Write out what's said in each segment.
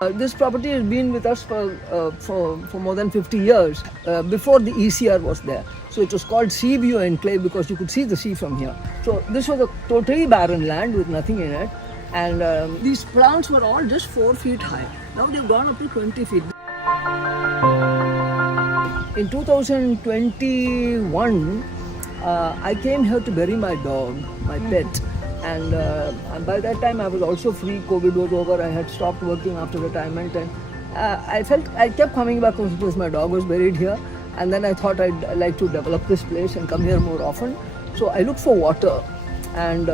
This property has been with us for more than 50 years, before the ECR was there. So it was called Sea View Enclave because you could see the sea from here. So this was a totally barren land with nothing in it. And these plants were all just 4 feet high. Now they've gone up to 20 feet. In 2021, I came here to bury my dog, my pet. And by that time I was also free. COVID was over. I had stopped working after retirement, and I kept coming back because my dog was buried here. And then I thought I'd like to develop this place and come here more often. So I looked for water, and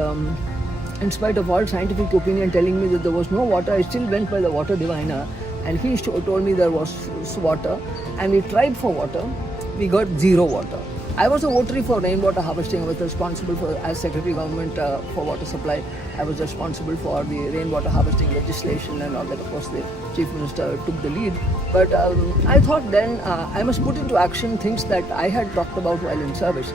in spite of all scientific opinion telling me that there was no water, I still went by the water diviner, and he told me there was water. And we tried for water. We got zero water. I was a votary for rainwater harvesting. I was responsible for, as Secretary Government for Water Supply, I was responsible for the rainwater harvesting legislation and all that. Of course, the Chief Minister took the lead. But I thought then I must put into action things that I had talked about while in service.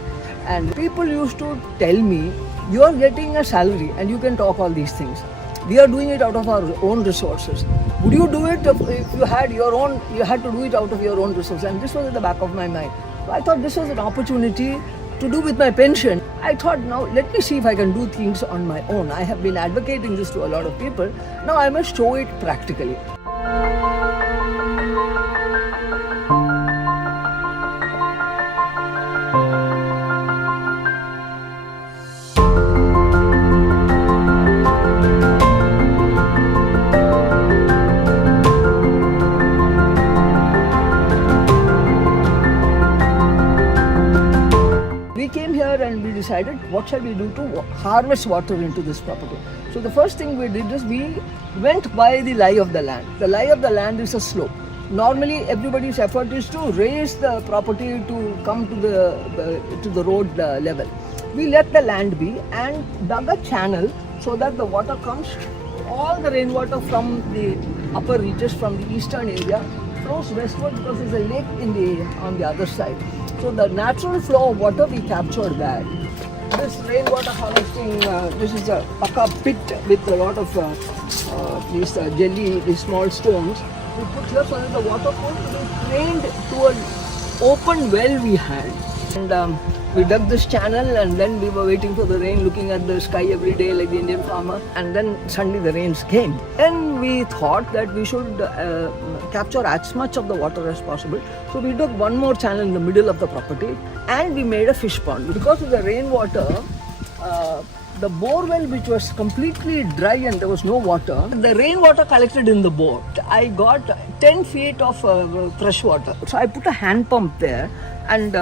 And people used to tell me, you are getting a salary and you can talk all these things. We are doing it out of our own resources. Would you do it if you had your own, you had to do it out of your own resources? And this was at the back of my mind. So I thought this was an opportunity to do with my pension. I thought, now let me see if I can do things on my own. I have been advocating this to a lot of people. Now I must show it practically. We came here and we decided what shall we do to harvest water into this property. So the first thing we did is we went by the lie of the land. The lie of the land is a slope. Normally everybody's effort is to raise the property to come to the road level. We let the land be and dug a channel so that the water comes, all the rainwater from the upper reaches from the eastern area flows westward because there's a lake on the other side. So the natural flow of water we captured that. This rainwater harvesting, this is a paka pit with a lot of these jelly, these small stones. We put here so that the water flow to be drained to an open well we had. And we dug this channel, and then we were waiting for the rain, looking at the sky every day like the Indian farmer. And then suddenly the rains came. Then we thought that we should capture as much of the water as possible. So we dug one more channel in the middle of the property, and we made a fish pond. Because of the rainwater, the bore well, which was completely dry and there was no water, the rainwater collected in the bore. I got 10 feet of fresh water. So I put a hand pump there, and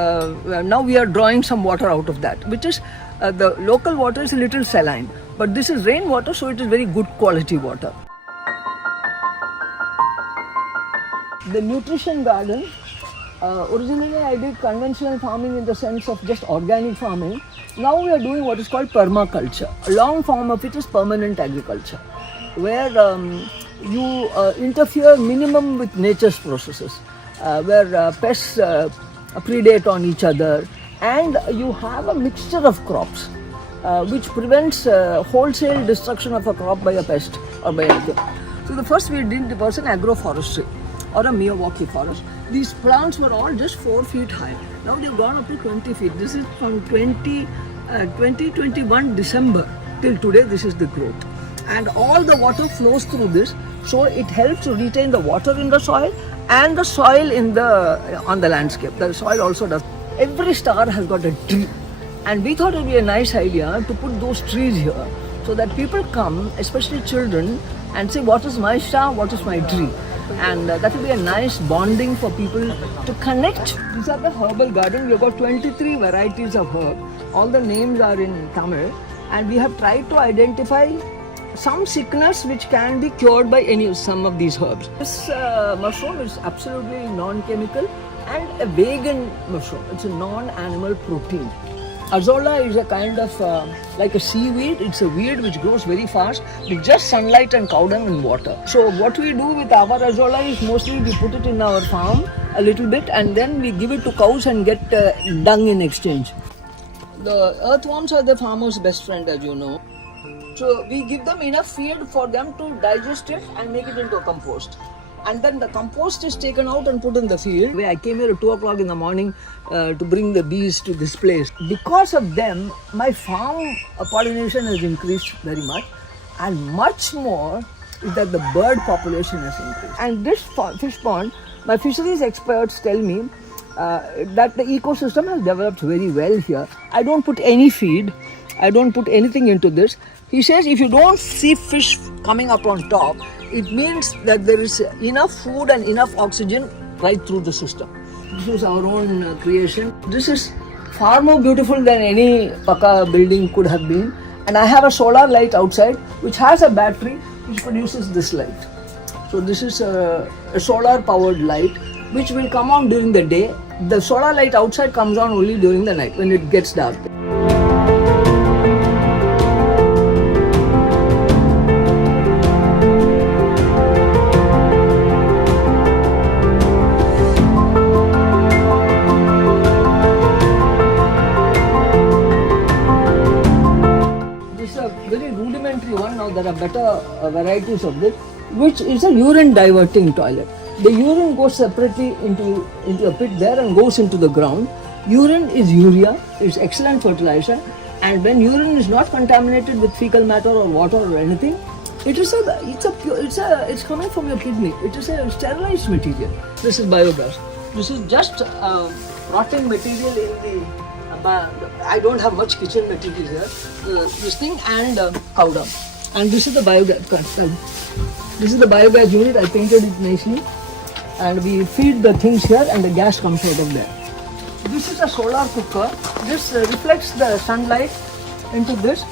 now we are drawing some water out of that, which is the local water is a little saline, but this is rainwater, so it is very good quality water. The nutrition garden, originally I did conventional farming in the sense of just organic farming. Now we are doing what is called permaculture. A long form of it is permanent agriculture, where you interfere minimum with nature's processes, where pests predate on each other, and you have a mixture of crops which prevents wholesale destruction of a crop by a pest or by anything. So the first we did was an agroforestry or a Miyawaki forest. These plants were all just 4 feet high. Now they've gone up to 20 feet. This is from 2021 December till today. This is the growth. And all the water flows through this, so it helps to retain the water in the soil and the soil on the landscape. The soil also does. Every star has got a tree, and we thought it would be a nice idea to put those trees here so that people come, especially children, and say, what is my star, what is my tree? And that will be a nice bonding for people to connect. These are the herbal garden. We have got 23 varieties of herb. All the names are in Tamil, and we have tried to identify some sickness which can be cured by some of these herbs. This mushroom is absolutely non-chemical and a vegan mushroom. It's a non-animal protein. Azolla is a kind of like a seaweed. It's a weed which grows very fast with just sunlight and cow dung and water. So what we do with our azolla is mostly we put it in our farm a little bit, and then we give it to cows and get dung in exchange. The earthworms are the farmer's best friend, as you know. So we give them enough feed for them to digest it and make it into a compost. And then the compost is taken out and put in the field. I came here at 2 o'clock in the morning to bring the bees to this place. Because of them, my farm pollination has increased very much, and much more is that the bird population has increased. And this fish pond, my fisheries experts tell me that the ecosystem has developed very well here. I don't put any feed, I don't put anything into this. He says if you don't see fish coming up on top, it means that there is enough food and enough oxygen right through the system. This is our own creation. This is far more beautiful than any Paka building could have been. And I have a solar light outside which has a battery which produces this light. So this is a solar powered light which will come on during the day. The solar light outside comes on only during the night when it gets dark. Very rudimentary one. Now there are better varieties of this, which is a urine diverting toilet. The urine goes separately into a pit there and goes into the ground. Urine is urea, it's excellent fertilizer, and when urine is not contaminated with fecal matter or water or anything, it's coming from your kidney. It is a sterilized material. This is biogas. This is just rotting material in the I don't have much kitchen material here. This thing and cow dung. And this is the biogas. This is the biogas unit. I painted it nicely. And we feed the things here and the gas comes out of there. This is a solar cooker. This reflects the sunlight into this